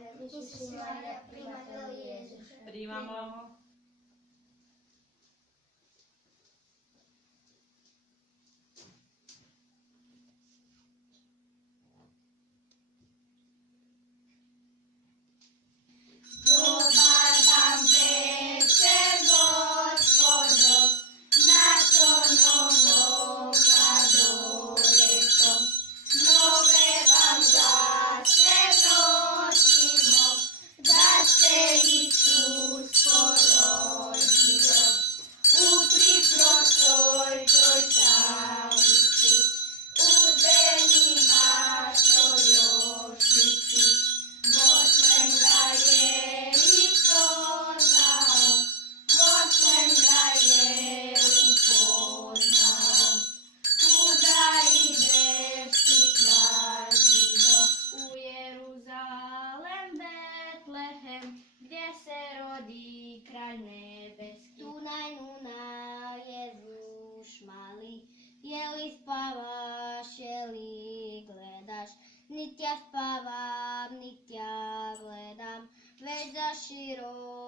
Isusi Marija, primate li Jezuše? Primamo. Dobar dan večer, Gospodo, naše novo mlado leto. Nove vam glase nosimo, da se Isus porodio. U priprošloj toj tablici, u drenima toj oštrici, Boslen ga je ispoznao, Boslen ga je upoznao. Kuda ideš ti tražimo? U Jeruzalem, Betlehem, gdje se rodi kralj nebeski. Tu najnuna Jezuš mali, je li spavaš, je li gledaš? Nit ja spavam, nit ja gledam, već za širok